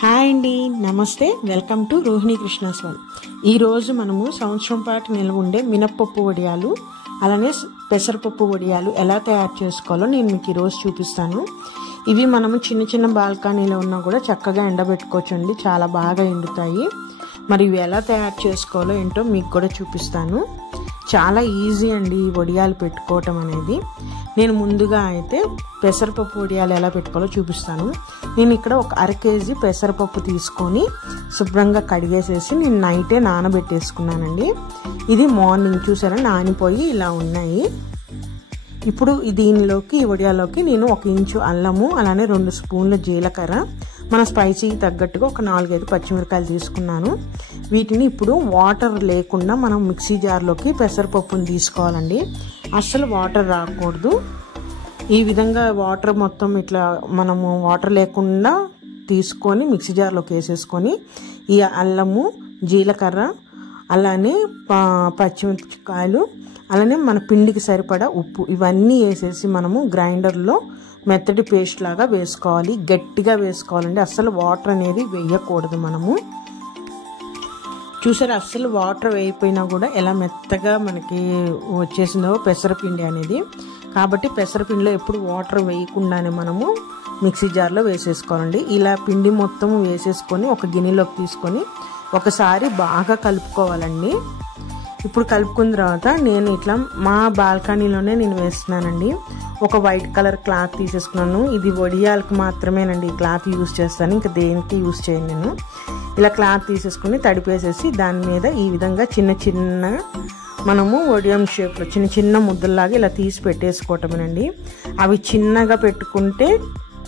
Hi అండి, నమస్తే. Welcome to Rohini Krishna's world. ఈరోజు మనము సంవత్సరం పాటు నిల్వ ఉండే మినప్పప్పు వడియాలు అలానే పెసరపప్పు వడియాలు ఎలా తయారు చేసుకోవాలో నేను మీకు ఈరోజు చూపిస్తాను. ఇవి మనము చిన్న చిన్న బాల్కనీలో ఉన్నా కూడా చక్కగా ఎండబెట్టుకోవచ్చు అండి, చాలా బాగా ఎండుతాయి. మరి ఇవి ఎలా తయారు చేసుకోవాలో ఏంటో మీకు కూడా చూపిస్తాను. చాలా ఈజీ అండి ఈ వడియాలు పెట్టుకోవటం అనేది. నేను ముందుగా అయితే పెసరపప్పు వడియాలు ఎలా పెట్టుకోవాలో చూపిస్తాను. నేను ఇక్కడ ఒక 1/2 కేజీ పెసరపప్పు తీసుకొని శుభ్రంగా కడిగేసేసి నేను నైటే నానబెట్టేసుకున్నానండి. ఇది మార్నింగ్ చూసారా నానిపోయి ఇలా ఉన్నాయి. ఇప్పుడు దీనిలోకి ఈ వడియాల్లోకి నేను 1 ఇంచు అల్లము అలానే 2 స్పూన్ల జీలకర్ర, మన స్పైసీకి తగ్గట్టుగా ఒక 4-5 పచ్చిమిరకాయలు తీసుకున్నాను. వీటిని ఇప్పుడు వాటర్ లేకుండా మనం మిక్సీ జార్లోకి పెసరపప్పుని తీసుకోవాలండి. అస్సలు వాటర్ రాకూడదు. ఈ విధంగా వాటర్ మొత్తం ఇట్లా మనము వాటర్ లేకుండా తీసుకొని మిక్సీ జార్లోకి వేసేసుకొని ఈ అల్లము, జీలకర్ర అలానే పచ్చిమిరపకాయలు అలానే మన పిండికి సరిపడా ఉప్పు ఇవన్నీ వేసేసి మనము గ్రైండర్లో మెత్తటి పేస్ట్ లాగా వేసుకోవాలి. గట్టిగా వేసుకోవాలండి, అస్సలు వాటర్ అనేది వేయకూడదు. మనము చూసారా అస్సలు వాటర్ వేయిపోయినా కూడా ఎలా మెత్తగా మనకి వచ్చేసిందో పెసరపిండి అనేది. కాబట్టి పెసరపిండిలో ఎప్పుడు వాటర్ వేయకుండానే మనము మిక్సీ జార్లో వేసేసుకోవాలండి. ఇలా పిండి మొత్తం వేసేసుకొని ఒక గిన్నెలోకి తీసుకొని ఒకసారి బాగా కలుపుకోవాలండి. ఇప్పుడు కలుపుకున్న తర్వాత నేను ఇట్లా మా బాల్కనీలోనే నేను వేస్తున్నానండి. ఒక వైట్ కలర్ క్లాత్ తీసేసుకున్నాను. ఇది వడియాలకు మాత్రమేనండి ఈ క్లాత్ యూజ్ చేస్తాను, ఇంకా దేనికి యూజ్ చేయను నేను. ఇలా క్లాత్ తీసేసుకుని తడిపేసేసి దాని మీద ఈ విధంగా చిన్న చిన్న మనము వడియం షేప్లో చిన్న చిన్న ముద్దల్లాగా ఇలా తీసి పెట్టేసుకోవటమేనండి. అవి చిన్నగా పెట్టుకుంటే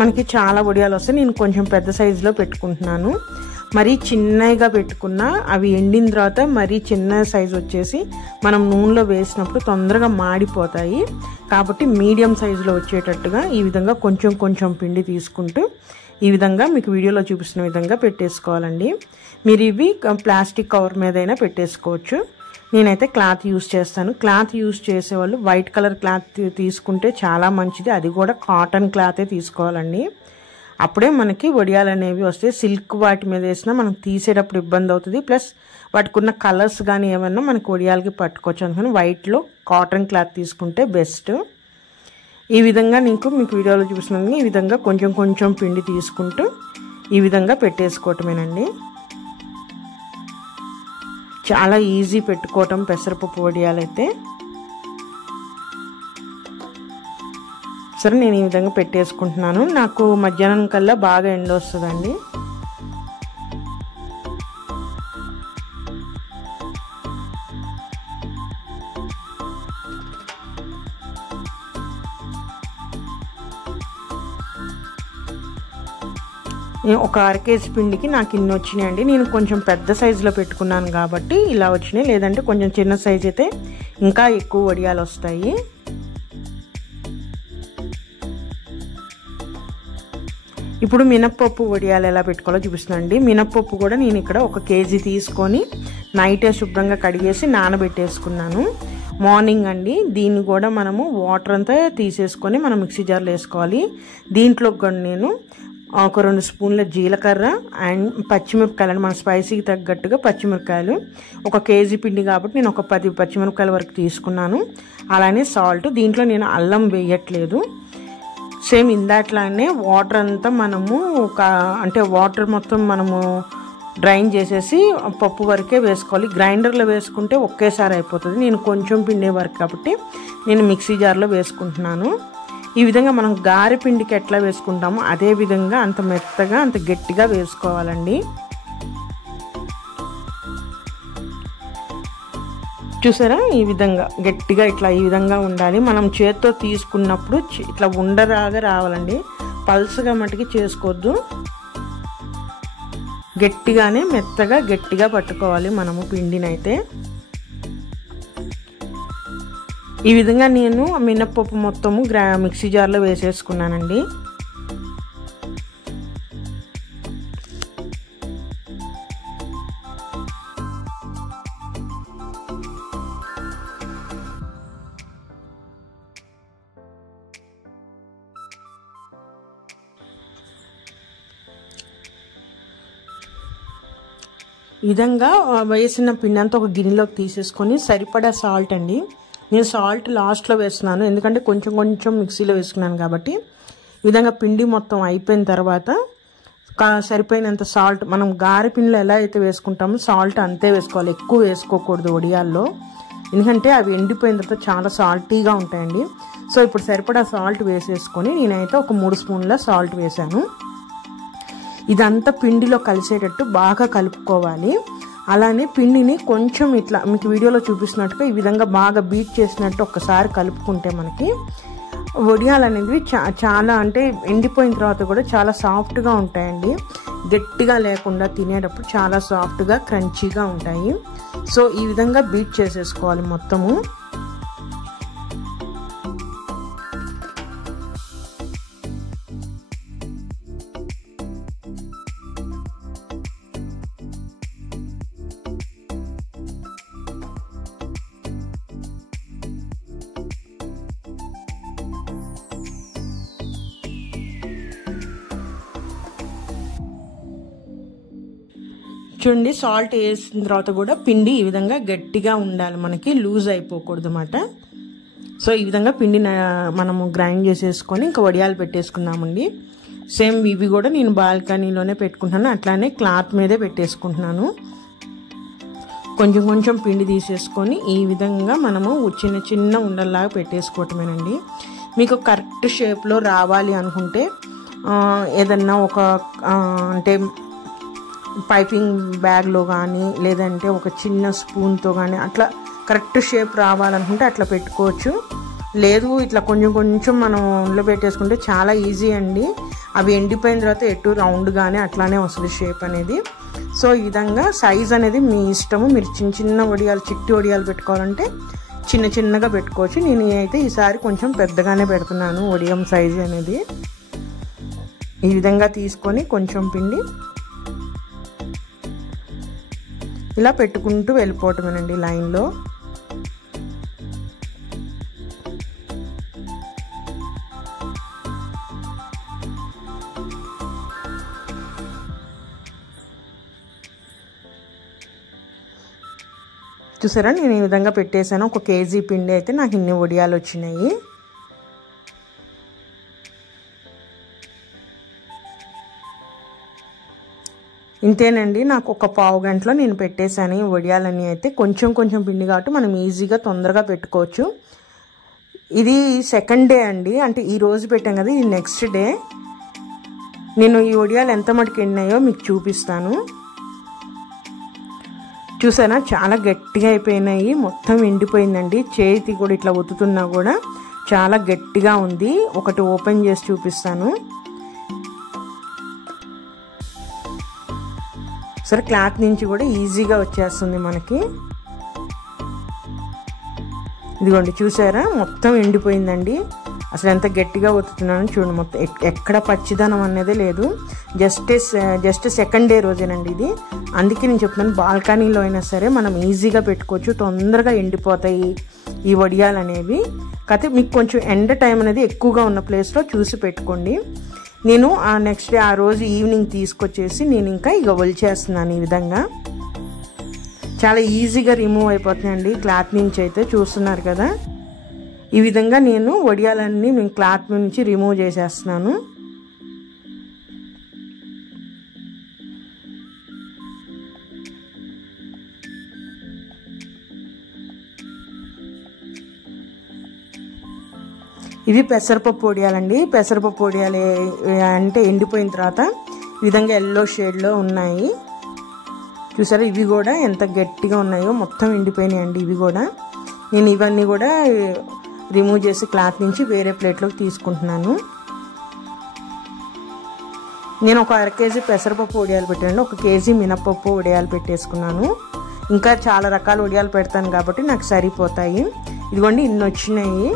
మనకి చాలా వడియాలు వస్తాయి. నేను కొంచెం పెద్ద సైజులో పెట్టుకుంటున్నాను. మరీ చిన్నగా పెట్టుకున్నా అవి ఎండిన తర్వాత మరీ చిన్న సైజు వచ్చేసి మనం నూనెలో వేసినప్పుడు తొందరగా మాడిపోతాయి. కాబట్టి మీడియం సైజులో వచ్చేటట్టుగా ఈ విధంగా కొంచెం కొంచెం పిండి తీసుకుంటూ ఈ విధంగా మీకు వీడియోలో చూపిస్తున్న విధంగా పెట్టేసుకోవాలండి. మీరు ఇవి ప్లాస్టిక్ కవర్ మీదైనా పెట్టేసుకోవచ్చు. నేనైతే క్లాత్ యూజ్ చేస్తాను. క్లాత్ యూజ్ చేసేవాళ్ళు వైట్ కలర్ క్లాత్ తీసుకుంటే చాలా మంచిది. అది కూడా కాటన్ క్లాతే తీసుకోవాలండి. అప్పుడే మనకి వడియాలు అనేవి వస్తాయి. సిల్క్ వాటి మీద వేసినా మనకు తీసేటప్పుడు ఇబ్బంది అవుతుంది. ప్లస్ వాటికి ఉన్న కలర్స్ కానీ ఏమన్నా మనకి వడియాలకి పట్టుకోవచ్చు. అందుకని వైట్లో కాటన్ క్లాత్ తీసుకుంటే బెస్ట్. ఈ విధంగా మీకు వీడియోలో చూపిస్తున్నాను. ఈ విధంగా కొంచెం కొంచెం పిండి తీసుకుంటూ ఈ విధంగా పెట్టేసుకోవటమేనండి. చాలా ఈజీ పెట్టుకోవటం పెసరపప్పు వడియాలైతే. సరే నేను ఈ విధంగా పెట్టేసుకుంటున్నాను. నాకు మధ్యాహ్నం కల్లా బాగా ఎండ వస్తుందండి. ఒక 1/2 కేజీ పిండికి నాకు ఇన్ని వచ్చినాయండి. నేను కొంచెం పెద్ద సైజులో పెట్టుకున్నాను కాబట్టి ఇలా వచ్చినాయి. లేదంటే కొంచెం చిన్న సైజు అయితే ఇంకా ఎక్కువ వడియాలు వస్తాయి. ఇప్పుడు మినప్పప్పు వడియాలు ఎలా పెట్టుకోవాలో చూపిస్తున్నానండి. మినప్పప్పు కూడా నేను ఇక్కడ 1 కేజీ తీసుకొని నైటే శుభ్రంగా కడిగేసి నానబెట్టేసుకున్నాను. మార్నింగ్ అండి దీన్ని కూడా మనము వాటర్ అంతా తీసేసుకొని మనం మిక్సీ జార్లో వేసుకోవాలి. దీంట్లో కూడా నేను ఒక 2 స్పూన్ల జీలకర్ర అండ్ పచ్చిమిరపకాయలు, మన స్పైసీకి తగ్గట్టుగా పచ్చిమిరపకాయలు. 1 కేజీ పిండి కాబట్టి నేను ఒక 10 పచ్చిమిరపకాయల వరకు తీసుకున్నాను. అలానే సాల్ట్. దీంట్లో నేను అల్లం వేయట్లేదు. సేమ్ ఇందాట్లానే వాటర్ అంతా మనము అంటే వాటర్ మొత్తం మనము డ్రైన్ చేసేసి పప్పు వరకే వేసుకోవాలి. గ్రైండర్లో వేసుకుంటే ఒకేసారి అయిపోతుంది. నేను కొంచెం పిండే వరకు కాబట్టి నేను మిక్సీ జార్లో వేసుకుంటున్నాను. ఈ విధంగా మనం గారె పిండికి ఎట్లా వేసుకుంటామో అదే విధంగా అంత మెత్తగా అంత గట్టిగా వేసుకోవాలండి. చూసారా ఈ విధంగా గట్టిగా ఇట్లా ఈ విధంగా ఉండాలి. మనం చేత్తో తీసుకున్నప్పుడు ఇట్లా ఉండరాగా రావాలండి. పల్సగా మటుకి చేసుకోవద్దు. గట్టిగానే మెత్తగా గట్టిగా పట్టుకోవాలి మనము పిండినైతే. ఈ విధంగా నేను మినప్పప్పు మొత్తము మిక్సీ జార్లో వేసేసుకున్నానండి. విధంగా వేసిన పిండి అంతా ఒక గిన్నెలోకి తీసేసుకొని సరిపడా సాల్ట్ అండి, నేను సాల్ట్ లాస్ట్లో వేస్తున్నాను ఎందుకంటే కొంచెం కొంచెం మిక్సీలో వేసుకున్నాను కాబట్టి. ఈ విధంగా పిండి మొత్తం అయిపోయిన తర్వాత సరిపోయినంత సాల్ట్, మనం గారె పిండిలో ఎలా అయితే వేసుకుంటామో సాల్ట్ అంతే వేసుకోవాలి, ఎక్కువ వేసుకోకూడదు వడియాల్లో, ఎందుకంటే అవి ఎండిపోయిన తర్వాత చాలా సాల్టీగా ఉంటాయండి. సో ఇప్పుడు సరిపడా సాల్ట్ వేసేసుకొని నేనైతే ఒక 3 స్పూన్ల సాల్ట్ వేసాను. ఇదంతా పిండిలో కలిసేటట్టు బాగా కలుపుకోవాలి. అలానే పిండిని కొంచెం ఇట్లా మీకు వీడియోలో చూపిస్తున్నట్టుగా ఈ విధంగా బాగా బీట్ చేసినట్టు ఒక్కసారి కలుపుకుంటే మనకి వడియాలు అనేవి చాలా అంటే ఎండిపోయిన తర్వాత కూడా చాలా సాఫ్ట్గా ఉంటాయండి, గట్టిగా లేకుండా తినేటప్పుడు చాలా సాఫ్ట్గా క్రంచీగా ఉంటాయి. సో ఈ విధంగా బీట్ చేసేసుకోవాలి మొత్తము. చూడండి, సాల్ట్ వేసిన తర్వాత కూడా పిండి ఈ విధంగా గట్టిగా ఉండాలి, మనకి లూజ్ అయిపోకూడదు అన్నమాట. సో ఈ విధంగా పిండిని మనము గ్రైండ్ చేసేసుకొని ఇంకా వడియాలు పెట్టేసుకున్నామండి. సేమ్ ఇవి కూడా నేను బాల్కనీలోనే పెట్టుకుంటున్నాను, అట్లానే క్లాత్ మీదే పెట్టేసుకుంటున్నాను. కొంచెం కొంచెం పిండి తీసేసుకొని ఈ విధంగా మనము చిన్న చిన్న ఉండల్లాగా పెట్టేసుకోవటమేనండి. మీకు కరెక్ట్ షేప్లో రావాలి అనుకుంటే ఏదన్నా ఒక అంటే పైపింగ్ బ్యాగ్లో కానీ లేదంటే ఒక చిన్న స్పూన్తో కానీ అట్లా కరెక్ట్ షేప్ రావాలనుకుంటే అట్లా పెట్టుకోవచ్చు. లేదు ఇట్లా కొంచెం కొంచెం మనం ఒంట్లో పెట్టేసుకుంటే చాలా ఈజీ అండి. అవి ఎండిపోయిన తర్వాత ఎటు రౌండ్గానే అట్లానే వస్తుంది షేప్ అనేది. సో ఈ విధంగా సైజ్ అనేది మీ ఇష్టము, మీరు చిన్న చిన్న వడియాలు చిట్టి వడియాలు పెట్టుకోవాలంటే చిన్న చిన్నగా పెట్టుకోవచ్చు. నేను అయితే ఈసారి కొంచెం పెద్దగానే పెడుతున్నాను వడియం సైజు అనేది. ఈ విధంగా తీసుకొని కొంచెం పిండి ఇలా పెట్టుకుంటూ వెళ్ళిపోవటమేనండి లైన్లో. చూసారా, నేను ఈ విధంగా పెట్టేశాను. 1 కేజీ పిండి అయితే నాకు ఇన్ని వడియాలు వచ్చినాయి. ఇంతేనండి, నాకు ఒక పావు గంటలో నేను పెట్టేశాను ఈ వడియాలన్నీ. అయితే కొంచెం కొంచెం పిండి కాబట్టి మనం ఈజీగా తొందరగా పెట్టుకోవచ్చు. ఇది సెకండ్ డే అండి, అంటే ఈ రోజు పెట్టాం కదా, ఇది నెక్స్ట్ డే. నేను ఈ వడియాలు ఎంత మటుకు ఎండినాయో మీకు చూపిస్తాను. చూసారా, చాలా గట్టిగా అయిపోయినాయి, మొత్తం ఎండిపోయిందండి. చేతి కూడా ఇట్లా ఒత్తుతున్నా కూడా చాలా గట్టిగా ఉంది. ఒకటి ఓపెన్ చేసి చూపిస్తాను. సరే, క్లాత్ నుంచి కూడా ఈజీగా వచ్చేస్తుంది మనకి. ఇదిగోండి, చూసారా మొత్తం ఎండిపోయిందండి. అసలు ఎంత గట్టిగా ఒత్తుతున్నాను చూడండి, మొత్తం ఎక్కడ పచ్చిదనం అనేది లేదు. జస్ట్ సెకండ్ డే రోజేనండి ఇది. అందుకే నేను చెప్తున్నాను, బాల్కనీలో అయినా సరే మనం ఈజీగా పెట్టుకోవచ్చు, తొందరగా ఎండిపోతాయి ఈ వడియాలు అనేవి. కాకపోతే మీకు కొంచెం ఎండ టైం అనేది ఎక్కువగా ఉన్న ప్లేస్లో చూసి పెట్టుకోండి. నేను ఆ నెక్స్ట్ డే ఆ రోజు ఈవినింగ్ తీసుకొచ్చేసి నేను ఇంకా ఇక ఒలిచేస్తున్నాను. ఈ విధంగా చాలా ఈజీగా రిమూవ్ అయిపోతున్నాయండి క్లాత్ నుంచి. అయితే చూస్తున్నారు కదా, ఈ విధంగా నేను వడియాలన్నీ నేను క్లాత్ నుంచి రిమూవ్ చేసేస్తున్నాను. ఇవి పెసరపప్పు వడియాలండి. పెసరపప్పు వడియాలు అంటే ఎండిపోయిన తర్వాత ఈ విధంగా ఎల్లో షేడ్లో ఉన్నాయి. చూసారా, ఇవి కూడా ఎంత గట్టిగా ఉన్నాయో, మొత్తం ఎండిపోయినాయండి ఇవి కూడా. నేను ఇవన్నీ కూడా రిమూవ్ చేసి క్లాత్ నుంచి వేరే ప్లేట్లోకి తీసుకుంటున్నాను. నేను ఒక 1/2 కేజీ పెసరపప్పు వడియాలు పెట్టాను, 1 కేజీ మినపప్పు వడియాలు పెట్టేసుకున్నాను. ఇంకా చాలా రకాల వడియాలు పెడతాను కాబట్టి నాకు సరిపోతాయి. ఇదిగోండి, ఇన్ని వచ్చినాయి.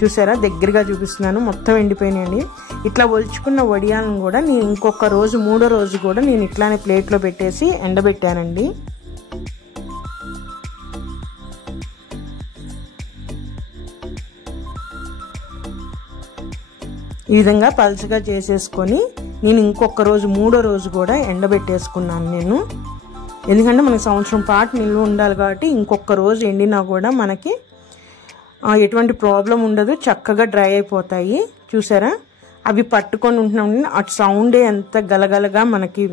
చూసారా, దగ్గరగా చూపిస్తున్నాను, మొత్తం ఎండిపోయినాయండి. ఇట్లా ఒలుచుకున్న వడియాలను కూడా నేను ఇంకొక రోజు, 3వ రోజు కూడా నేను ఇట్లానే ప్లేట్లో పెట్టేసి ఎండబెట్టానండి. ఈ విధంగా పల్చగా చేసేసుకొని నేను ఇంకొక రోజు మూడో రోజు కూడా ఎండబెట్టేసుకున్నాను నేను. ఎందుకంటే మనకి సంవత్సరం పాటు నిల్వ ఉండాలి కాబట్టి ఇంకొక రోజు ఎండినా కూడా మనకి ఎటువంటి ప్రాబ్లం ఉండదు, చక్కగా డ్రై అయిపోతాయి. చూసారా, అవి పట్టుకొని ఉంటున్నాం, అటు సౌండే ఎంత గలగలగా మనకి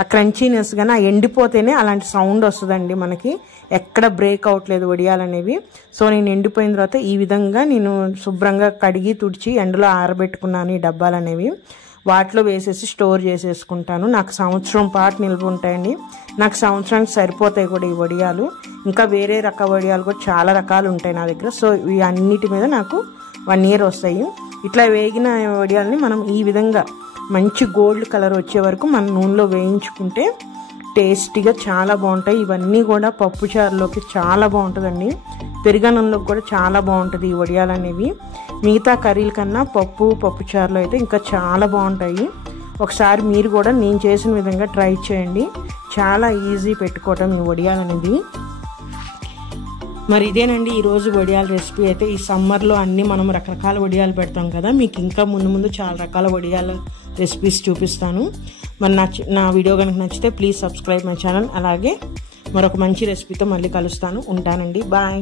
ఆ క్రంచీనెస్ కానీ ఆ ఎండిపోతేనే అలాంటి సౌండ్ వస్తుందండి. మనకి ఎక్కడ బ్రేక్ అవట్లేదు వడియాలనేవి. సో నేను ఎండిపోయిన తర్వాత ఈ విధంగా నేను శుభ్రంగా కడిగి తుడిచి ఎండలో ఆరబెట్టుకున్నాను ఈ డబ్బాలు అనేవి. వాటిలో వేసేసి స్టోర్ చేసేసుకుంటాను. నాకు సంవత్సరం పాటు నిల్వ ఉంటాయండి. నాకు సంవత్సరానికి సరిపోతాయి కూడా ఈ వడియాలు. ఇంకా వేరే రకాల వడియాలు కూడా చాలా రకాలు ఉంటాయి నా దగ్గర. సో ఇవి అన్నిటి మీద నాకు 1 year వస్తాయి. ఇట్లా వేగిన వడియాలని మనం ఈ విధంగా మంచి గోల్డ్ కలర్ వచ్చే వరకు మనం నూనెలో వేయించుకుంటే టేస్టీగా చాలా బాగుంటాయి. ఇవన్నీ కూడా పప్పుచారులోకి చాలా బాగుంటుందండి. పెరుగన్నంలోకి కూడా చాలా బాగుంటుంది ఈ వడియాలు అనేవి. మిగతా కర్రీల కన్నా పప్పుచారులో అయితే ఇంకా చాలా బాగుంటాయి. ఒకసారి మీరు కూడా నేను చేసిన విధంగా ట్రై చేయండి. చాలా ఈజీ పెట్టుకోవటం ఈ వడియాలు అనేది. మరి ఇదేనండి ఈరోజు వడియాల రెసిపీ అయితే. ఈ సమ్మర్లో అన్నీ మనం రకరకాల వడియాలు పెడతాం కదా, మీకు ఇంకా ముందు చాలా రకాల వడియాల రెసిపీస్ చూపిస్తాను. మరి నా వీడియో కనుక నచ్చితే ప్లీజ్ సబ్స్క్రైబ్ మై ఛానల్. అలాగే మరొక మంచి రెసిపీతో మళ్ళీ కలుస్తాను. ఉంటానండి, బాయ్.